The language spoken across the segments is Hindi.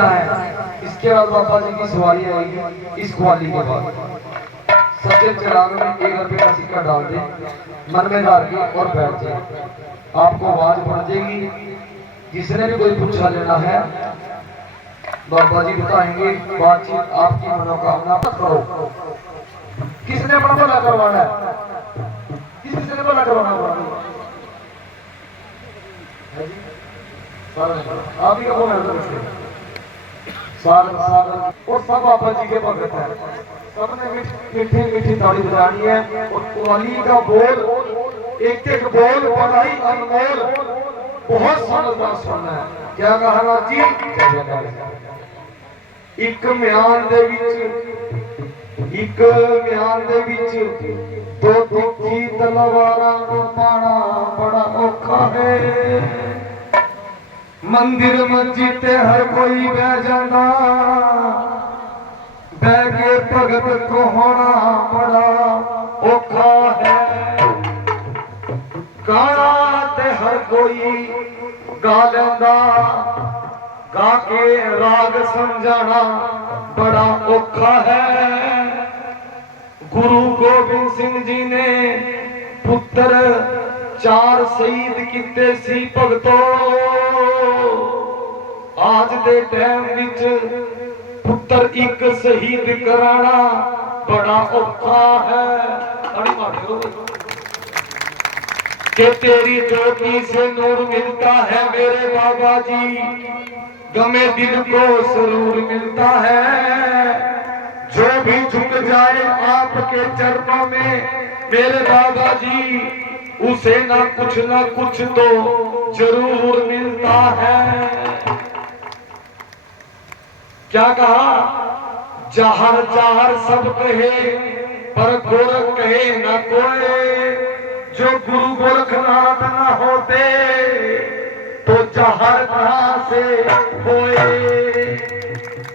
देना है। इसके बाद बाबा जी की सवारी आएगी। इस ग्वाली के बाद सच्चे चिराग में 1 रुपये का सिक्का डाल दे, मन में डाल के और बैठ जाए। आपको आवाज पड़ जाएगी। जिसने भी कोई पूछा लेना है बाबा जी बताएंगे। बातचीत आपकी मनोकामना मत करो। किसने अपना भला करवाना है? किसी से भला करवाना पड़ा आप ही का बोल रहे और सब बाबा जी के भगत है। सबने मीठी मीठी ताली बजानी है और कुरानी का बोल एक एक बोल बड़ा ही अनमोल बहुत समझदार सुनना है। क्या कहा राज जी? एक म्यान दे विच दो तिखी तलवारां नूं पाना बड़ा औखा है। मंदिर मस्जिद ते हर कोई बह जांदा, बह के भगत को होना बड़ा औखा है। गाना ते हर कोई गा लेंदा, गा के राग समझाना बड़ा औखा है। गुरु गोबिंद सिंह जी ने पुत्र 4 शहीद किते सी भगतो। आज दे टाइम विच पुत्र 1 शहीद कराना बड़ा औखा है। कि तेरी ज्योति से नूर मिलता है मेरे बाबा जी, गमे दिल को सुरूर मिलता है। जो भी झुक जाए आपके चरणों में मेरे बाबा जी, उसे ना कुछ तो जरूर मिलता है। क्या कहा? जहर जहर सब कहे पर गोरख कहे ना कोई। जो गुरु गोरखनाथ ना होते तो जहर कहां से होए।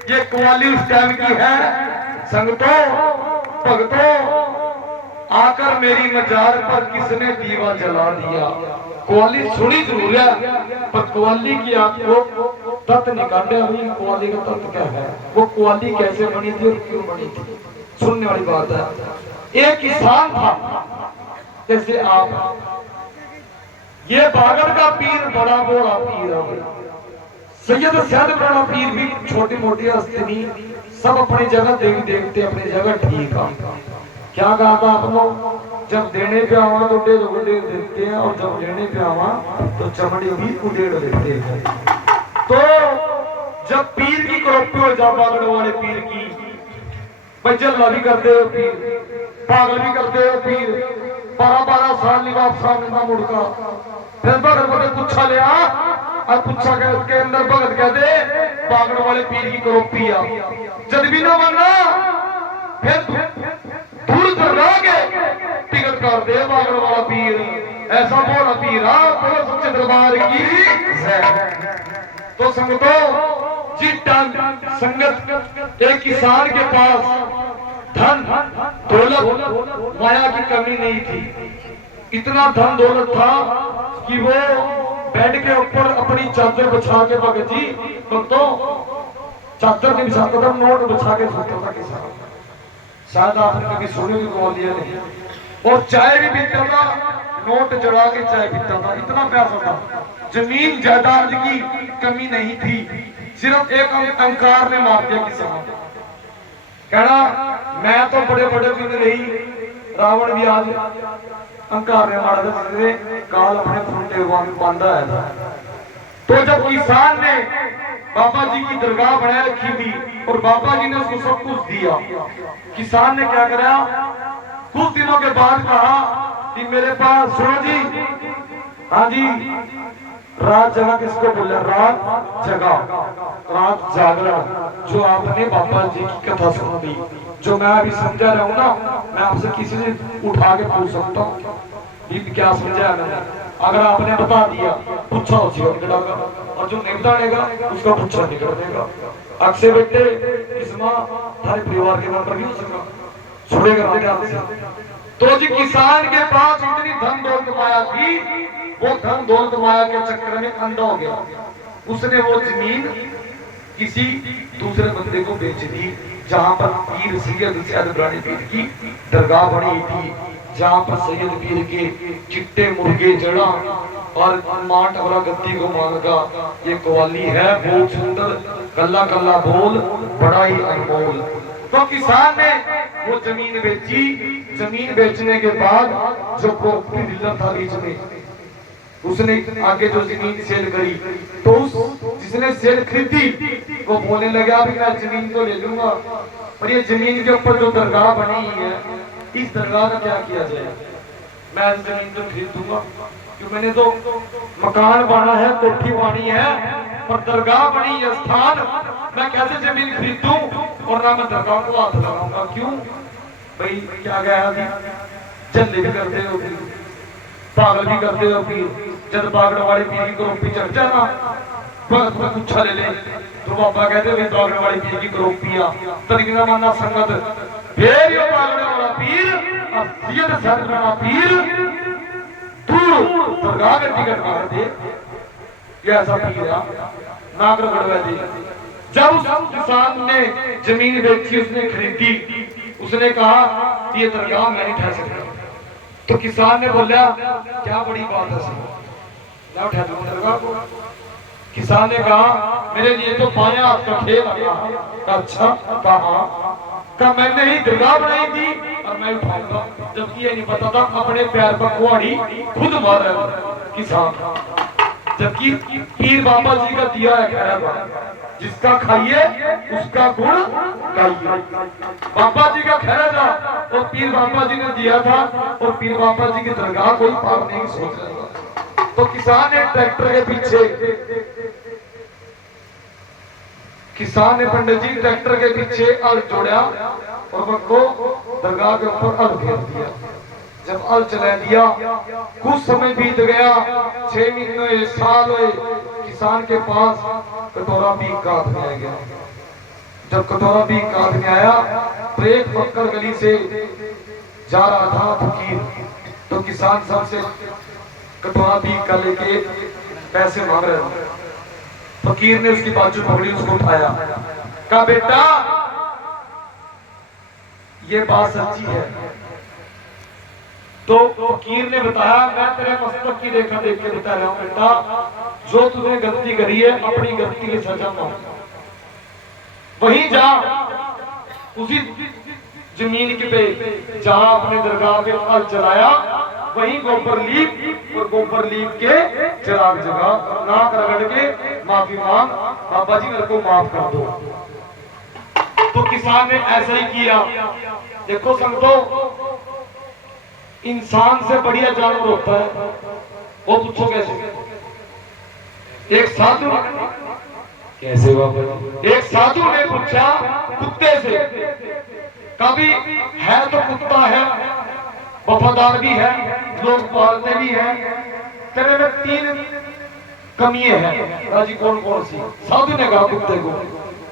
ये कव्वाली उस टाइम की है। संगतों भगतों, आकर मेरी मजार पर किसने दीवा जला दिया। कव्वाली सुनी जरूर है पर कव्वाली की आपको तत्व निकाले अभी कव्वाली का तत्व क्या है, वो कव्वाली कैसे बनी थी और क्यों बनी थी, सुनने वाली बात है। एक किसान था जैसे आप, ये बागड़ का पीर बड़ा बड़ा पीर है। सैयद सैयद बड़ा पीर भी छोटी मोटी हस्ती, सब अपनी जगह देवी देवते अपनी जगह ठीक है। क्या कहा था आपको? जब देने पे आवा तो उडेड़ उडेड़ देते हैं और जब लेने पे आवा तो चमड़ी भी उडेड़ देते हैं। तो जब पीर की करोपी हो जा, बागड़ वाले पीर की, जल्ला भी करते हो पीर, पागल भी करते हो पीर। 12-12 साल निवाब सामने मुड़का, फिर भगत भगत पूछा लिया और पूछा के अंदर भगत कह दे बागड़ वाले पीर की करोपी आ। जब भी ना माना फिर दूर दरगाह के टिकट कर दे बागड़ वाला पीर। ऐसा बोला पीर बोलो सच्चे दरबार की। तो संगतों जितना संगत एक किसान के पास धन दौलत माया की कमी नहीं थी। इतना धन दौलत था कि वो बेड के ऊपर अपनी चादर बिछा के भगत जी भक्तों चादर नहीं बिछाता था, नोट बिछा के सोता था किसान। शायद आपने कभी सुनी भी कव्वालियां नहीं। और चाय भी पीता था, नोट जड़ा के चाय पीता था। इतना पैसा था, जमीन जायदाद की कमी नहीं थी। सिर्फ एक अहंकार ने मार दिया किसान। कहना मैं तो बड़े बड़े दिन रही, रावण भी आज अहंकार ने मार दिया, काल अपने फूटे बांधा है। तो जब किसान ने बाबा जी की दरगाह बनाए रखी थी और बाबा जी ने उसको सब कुछ दिया, किसान ने क्या करा? कुछ दिनों के बाद कहा कि मेरे पास सुनो जी, हाँ जी, रात जगह किसको बोले? रात जगह, रात जागरण। जो आपने बाबा जी की कथा सुन दी, जो मैं अभी समझा रहा हूँ ना, मैं आपसे किसी से उठा के पूछ सकता हूँ क्या समझा मैंने। अगर आपने बता दिया पूछा उसी को निकलेगा, और जो नहीं बताएगा उसका पूछा निकल देगा। अक्सर बेटे इस माँ थारे परिवार के मेंबर भी हो सका छोड़ेगा ध्यान से। तो जी किसान के पास इतनी धन दौलत माया थी, वो धन दौलत माया के चक्कर में अंधा हो गया। उसने वो जमीन किसी दूसरे बंदे को बेच दी, जहां पर पीर सैयद दुरानी पीर की दरगाह बनी थी, जहां पर सैयद पीर के चिट्टे मुर्गे जड़ा और माट और गद्दी को मांगा। ये कवाली है बहुत सुंदर, कल्ला कल्ला बोल बड़ा ही अनमोल। तो किसान ने वो जमीन बेची, जमीन बेचने के बाद जो प्रॉपर्टी डीलर था बीच में, उसने आगे जो जमीन सेल करी, तो उस जिसने सेल खरीदी वो बोलने लगा भी मैं जमीन तो ले लूंगा, पर ये जमीन के ऊपर जो दरगाह बनी है, इस दरगाह का क्या किया जाए? मैं जमीन तो खरीद दूंगा, क्यों मैंने तो मकान बना है, कोठी बनी है, पर दरगाह बनी है स्थान, मैं कैसे जमीन खरीदूं और ना मैं दरगाह को हाथ लगाऊंगा? क्यों भाई क्या गया अभी जल्दी भी करते हो, पागल भी करते हो पीर। जब बागड़ वाली पीर की करोपी चढ़ जाना बस में कुछ ले ले तो बाबा कहते हो बागड़ वाली पीर की करोपी आ तरीका माना संगत फिर ये बागड़ वाला पीर असलियत सरना पीर तू दरगाह के टिकट मार दे। ये ऐसा पीर है नागर गड़वा दे। जब उस किसान ने जमीन बेची, उसने खरीदी, उसने कहा ये दरगाह मैं नहीं ठहर सकता। तो किसान ने बोला क्या बड़ी बात है, मैं उठा दूंगा दरगाह को। किसान ने कहा मेरे लिए तो पाया आपका खेल है। अच्छा कहा मैंने ही दरगाह बनाई थी और मैं उठाऊंगा, जबकि ये नहीं पता था अपने पैर पर कुहाड़ी खुद मार रहा किसान, जबकि पीर बाबा जी का दिया है खैरा, जिसका खाइए उसका गुण गाइए। बाबा जी का खैरा था और पीर बाबा जी ने दिया था, और पीर बाबा जी की दरगाह कोई पाप नहीं सोच रहा था। तो किसान ने ट्रैक्टर के पीछे, किसान ने पंडित जी ट्रैक्टर के पीछे हल जोड़ा और उनको दरगाह के ऊपर हल घेर दिया। जब हल चला दिया, कुछ समय बीत गया, 6 महीने साल हुए, किसान के पास कटोरा भी काट में आ गया। जब कटोरा भी काट में आया तो एक फक्कर गली से जा रहा था फकीर, तो किसान सबसे कटोरा भी का लेके पैसे मांग रहे थे। फकीर ने उसकी बाजू पकड़ी, उसको उठाया, कहा बेटा ये बात सच्ची है। तो फकीर ने बताया मैं तेरे मस्तक की रेखा देख के बता रहा हूं बेटा, जो तूने गलती करी है अपनी गलती की सजा मांग, वहीं जा उसी जमीन के पे जहां अपने दरगाह पे हल चलाया, वहीं गोबर लीप और गोबर लीप के चिराग जगा, नाक रगड़ के माफी मांग, बाबा जी मेरे को माफ कर दो। तो किसान ने ऐसा ही किया। देखो संगतों, इंसान से बढ़िया जानवर होता है, वो पूछो कैसे? एक साधु, कैसे बाबा? एक साधु ने पूछा कुत्ते से, कभी है तो कुत्ता है, वफादार भी है, लोग पालते भी हैं, तेरे में 3 कमियां हैं, राजी कौन कौन सी? साधु ने कहा कुत्ते को,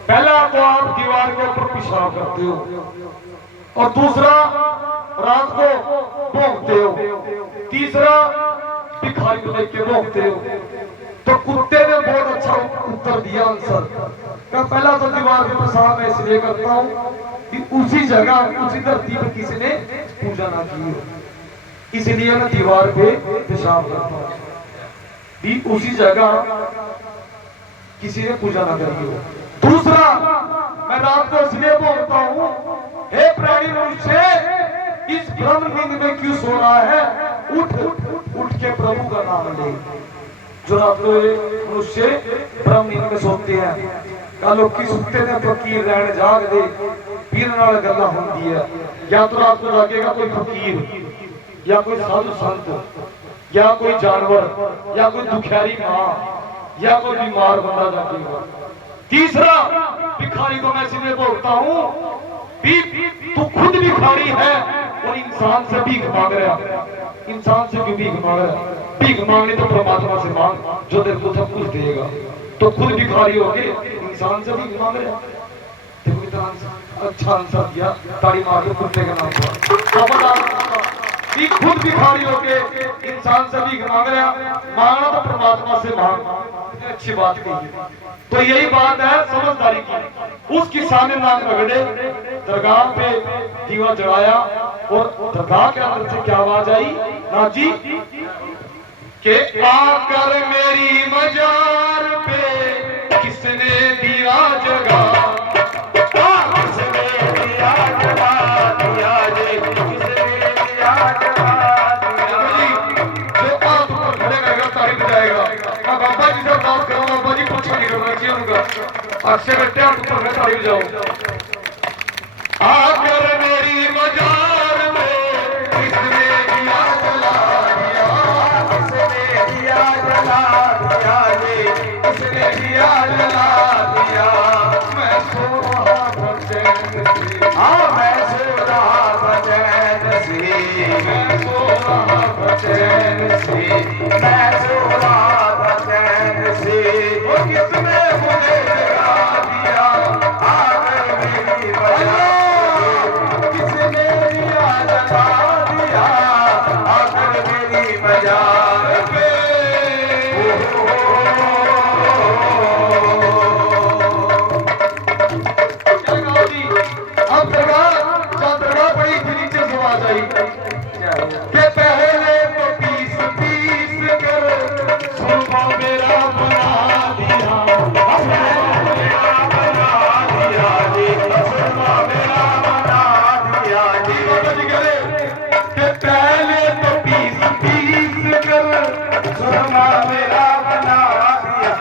पहला तो आप दीवार के ऊपर पेशाब करते हो, और दूसरा रात को भौंकते हो, तीसरा भिखारी को देख के भौंकते हो। तो कुत्ते ने बहुत अच्छा उत्तर दिया आंसर का, पहला तो दीवार पे पेशाब मैं इसलिए करता हूँ कि उसी जगह उसी धरती पर किसी ने पूजा ना की हो, इसलिए मैं दीवार पे पेशाब करता हूँ भी उसी जगह किसी ने पूजा ना करी हो। दूसरा, मैं रात को इसलिए बोलता हूँ, हे प्राणी मनुष्य इस ब्रह्म नींद में क्यों सो रहा है, उठ उठ के प्रभु का नाम ले। जो रात को मनुष्य ब्रह्म नींद में सोते हैं, लोग सुते ने फकीर रहन जाग दे, पीर नाल गल्लां होंदी है। या तो रात को जागेगा कोई फकीर या कोई साधु संत या कोई जानवर या कोई दुखियारी माँ या कोई बीमार बंदा जागेगा। तीसरा, भिखारी को मैं इसलिए बोलता हूँ, तू खुद भिखारी है और इंसान से भीख मांग रहा, इंसान से क्यों भीख मांग रहा? भीख मांगने तो परमात्मा से मांग, जो तेरे को सब कुछ देगा। तो खुद भिखारी हो गए, इंसान से भीख मांग रहा। देखो इतना अच्छा आंसर दिया, ताड़ी मार दो कुत्ते के नाम पर। खुद भिखारी हो गए, इंसान से भीख मांग रहा, मांगना तो परमात्मा से मांग। अच्छी बात कही। तो यही बात है, समझदार उसकी सामने नाक रगड़े, दरगाह पे दीवा जलाया और दरगाह के अंदर से क्या आवाज आई नाथ जी के आकर मेरी मजार पे किसने दिया जगा, किसने दिया जगा दिया जी, किसने दिया जगा दिया। जो आप ऊपर खड़े रहेगा तारीफ जाएगा। मैं बाबा जी से बात करूँ, बाबा जी कुछ नहीं करना चाहिए उनका, अक्षय बेटे आप ऊपर खड़े तारीफ जाओ। आकर मेरी मजार में किसने दिया जला दिया, किसने दिया जला दिया जी, किसने दिया जला दिया। मैं सो रहा था चैन से, हाँ मैं सो रहा था चैन से, मैं सो रहा था चैन से, मैं सो रहा था चैन से। वो किसने मुझे जगा दिया आकर मेरी मजार, किसने दिया जगा दिया आकर मेरी मजार पे। अब दरगाह बड़ी थी, नीचे से आवाज आई के पहले तो पीस पीस कर सुरमा मेरा बना दिया, मेरा बना दिया जी, सुरमा मेरा बना दिया जी। बाबा जी कह रहे के पहले तो पीस पीस कर सुरमा मेरा बना दिया,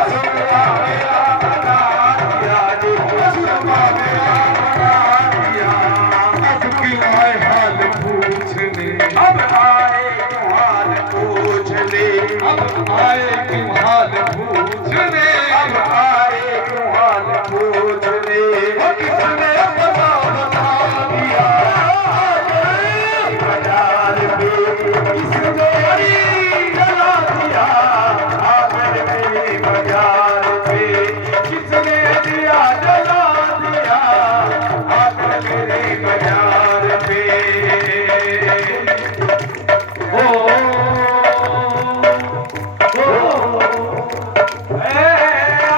सुरमा मेरा बना दिया जी, सुरमा मेरा बना दिया। अब क्यों आए हाल पूछने, अब आए क्यों हाल पूछने, अब आए क्यों हाल पूछने, अब आए क्यों हाल पूछने। वो किसने बता दिया बाजार पे, किसने जला दिया आकर मेरी बाजार पे, किसने दिया जला दिया आकर मेरे बाजार पे। ओ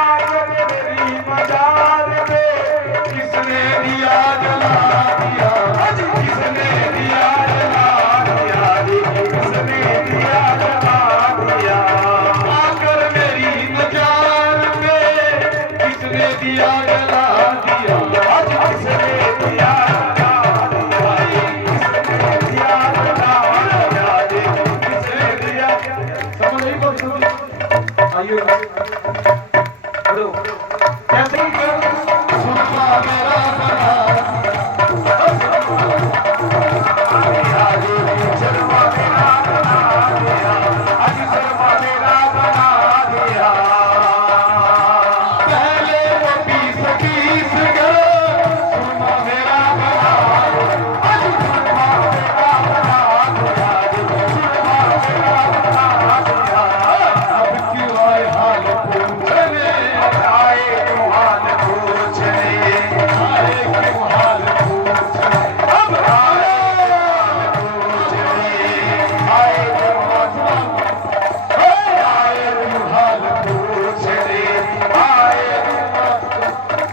आकर मेरी बाजार पे किसने दिया जला दिया, किसने दिया जला दिया जी, किसने दिया जला दिया आकर मेरी बाजार पे किसने दिया जला दिया, किसने दिया जला दिया जी, किसने दिया जला दिया जी, किसने दिया। समझ नहीं पड़ती आइए हेलो कैसे सुरमा मेरा बना दिया जी, सुरमा मेरा बना दिया, आज सुरमा मेरा बना दिया। पहले वो पीस पीस कर सुरमा मेरा बना दिया, आज सुरमा मेरा बना दिया जी, सुरमा मेरा बना दिया। अब क्यों आए हाल पूछने, अब आए क्यों हाल पूछने, आए क्यों हाल पूछने, अब आए पूछने, आए क्यों हाल पूछने, आए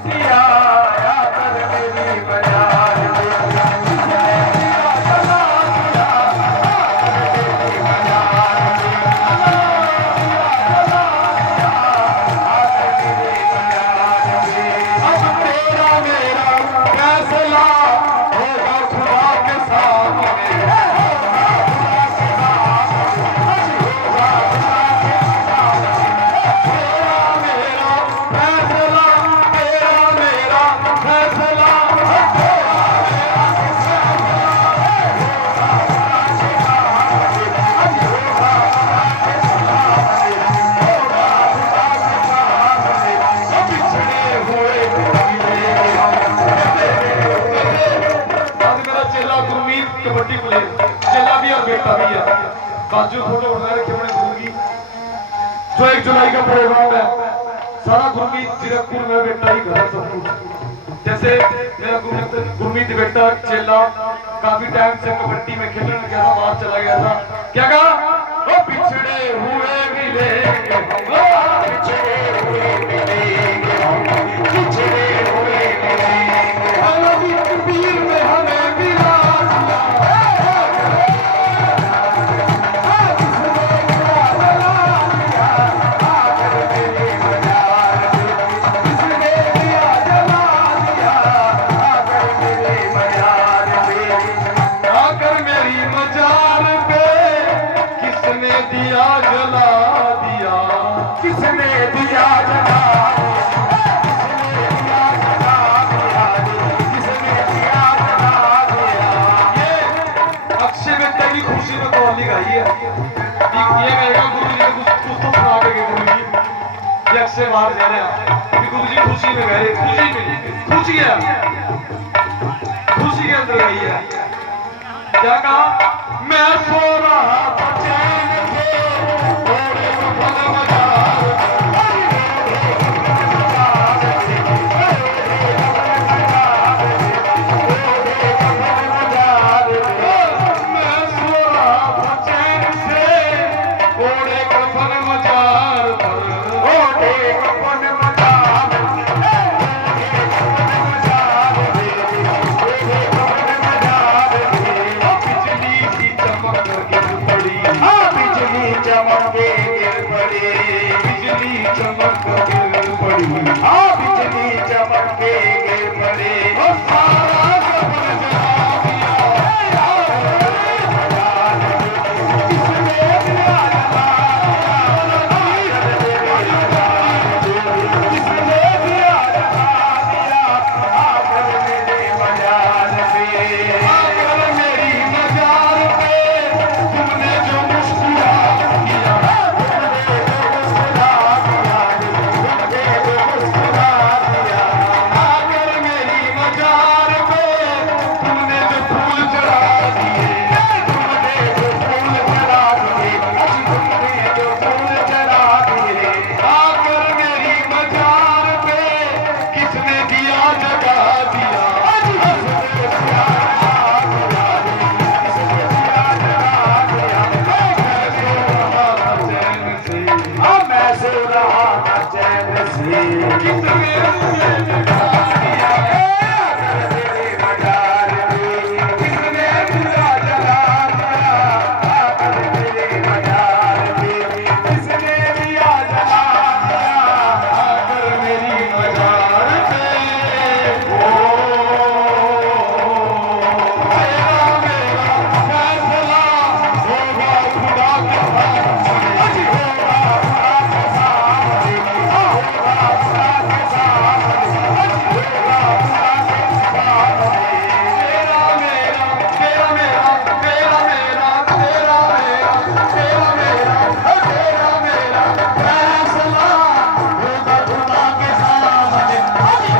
दिया आकर मेरी बाजार में, किसने दिया जला दिया मेरी बाजार में, अब तेरा मेरा फैसला होगा खुदा के सामने, तेरा मेरा फैसला, तेरा मेरा फैसला, पिछड़े हुए आज मेरा चेला गुरमीत कबड्डी प्लेयर, चेला भी और बेटा भी है। बाजू फोटो उठा रखे मैंने गुरु की, जो 1 जुलाई का प्रोग्राम है सारा गुरमीत जीरकपुर में बेटा ही घर सब कुछ। जैसे मेरा गुरमीत बेटा चेला काफी टाइम से कबड्डी में खेलने गया था, बाहर चला गया था, क्या कहा वो पिछड़े हुए मिलेंगे, पिछड़े हुए मिलेंगे, पिछड़े हुए बाहर जा रहे हैं गुरु जी खुशी में गए, खुशी है, खुशी के अंदर गई है। क्या कहा? मैं सो रहा था चैन से, थोड़े वफन मजार, मैं सो रहा था चैन से, थोड़े वफन मजार पर, थोड़े वफन मजार, बिजली की चमक गिर पड़ी, बिजली चमक गिर पड़ी, बिजली चमक गिर पड़ी, बिजली चमक गिर पड़ी, और सारा सपना जला दिया, किसने दिया जला दिया, किसने दिया जला दिया, आकर मेरे मजार पे, आकर मेरी मजार पे, तुमने जो मुस्कुरा दिया, तुमने जो मुस्कुरा दिया, तुमने जो मुस्कुरा दिया, आकर मेरी मजार पे, तुमने जो फूल चढ़ा दिए, तुमने जो फूल चढ़ा दिए, तुमने जो फूल चढ़ा दिए, आकर मेरी मजार पे, किसने दिया जगा दिया, किसने दिया जगा दिया, किसने दिया जगा दिया, मैं सो रहा था चैन से, किसने मुझे जगा दिया, मेरे मजार पे, किसने दिया जगा दिया, मेरे मजार पे, किसने दिया जगा दिया, आकर मेरी मजार पे, तेरा मेरा फैसला होगा खुदा के सामने, होगा खुदा के सामने, होगा खुदा के सामने, होगा खुदा के सामने, तेरा मेरा, तेरा मेरा, तेरा मेरा, तेरा मेरा, तेरा मेरा, तेरा मेरा फैसला होगा खुदा के सामने, होगा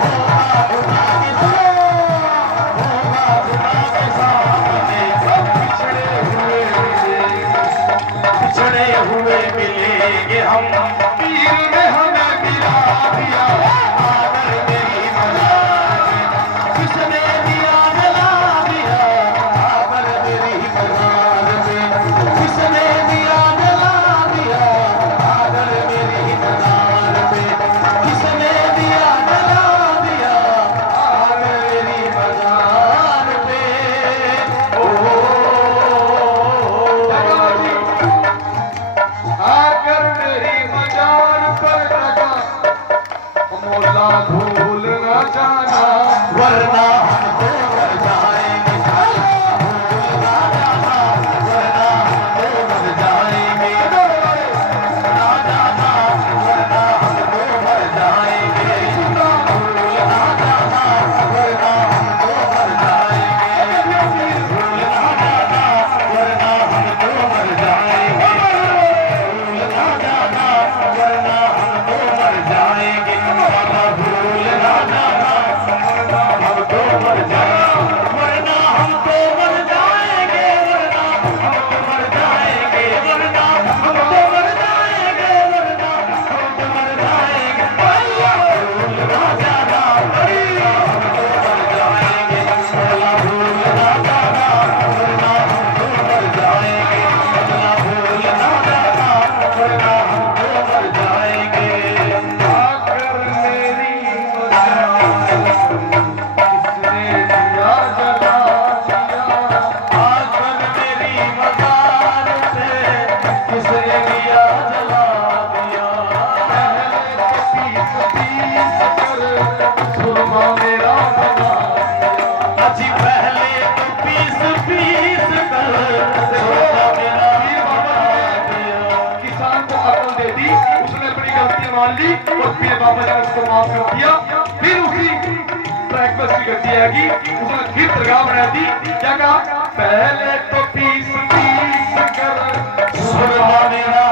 खुदा के सामने, होगा खुदा के सामने, बिछड़े हुए मिलेंगे हम, पीर ने हमें मिला दिया, आकर मेरी मजार पे, किसने दिया जला दिया, आकर मेरी मजार पे, किसने दिया जला दिया, आकर मेरी मजार पे, किसने दिया जला दिया, आकर मेरी मजार पे, आकर मेरी मजार पर लगा, मौला भूल न जाना, वरना हमको मर जाएंगे, भूल न जाना, वरना हमको मर जाएंगे, ना जाना, वरना हमको मर जाएंगे, भूल न जाना, वरना हमको मर जाएंगे, भूल न जाना, वरना हमको मर जाएंगे, भूल न जाना, वरना हमको मर जाएंगे, बाबा भूल न जाना, वरना हमको मर जाएंगे, वरना हमको मर जाएंगे, वरना हमको मर जाएंगे, वरना हमको मर जाएंगे, वरना हमको मर जाएंगे, भूल न जाना, वरना हमको मर जाएंगे, भोला भूल न जाना, वरना हमको मर जाएंगे, भोला भूल न जाना, वरना हमको मर जाएंगे, आकर मेरी मजार किसने दिया जला दिया, आकर मेरी मजार पे, किसने दिया जला दिया, पहले तो पीस कर सुरमा मेरा बना दिया, अजी पहले तो पीस कर सुरमा मेरा बना दिया, किसान को अकल दे दी, उसने अपनी गलती मान ली और फिर बाबा ने उसको माफ कर दिया, फिर उसी ब्रेकफास्ट की गलती आएगी, उसने फिर दरगाह बना दी, क्या कहा? पहले तो पीस कर सुरमा मेरा